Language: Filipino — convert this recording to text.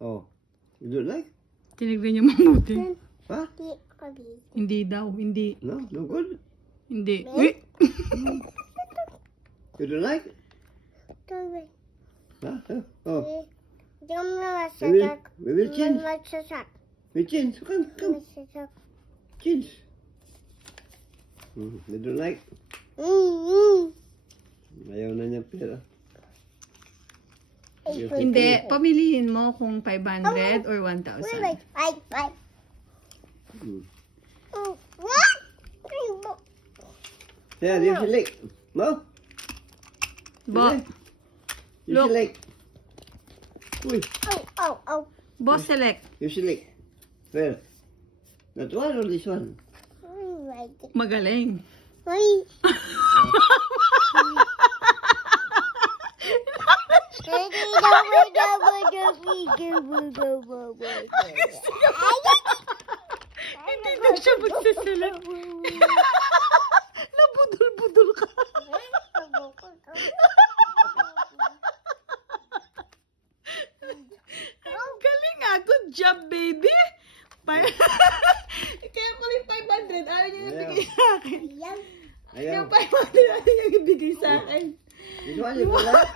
Oh. You don't like? Tinignan niya mabuti. Huh? Hindi daw, hindi. No? No good? Hindi. Uy! You don't like? Huh? Oh. We will change. We change. Come. Change. You don't like? Ayaw na niya pera. Hindi. Pamiliin mo kung 500 or 1,000. Yeah, you select. No? Bo, You Look. select. Uy. boss select. You select. Where? That one or this one? Magaling. Hindi na siya magsaselect. Nabudol-budol ka. Ang galing nga. Good job, baby. Kaya ko rin 500. Ayaw niya ibigay sa akin. Ayaw. Yung 500 ayaw niya ibigay sa akin. This one you don't like?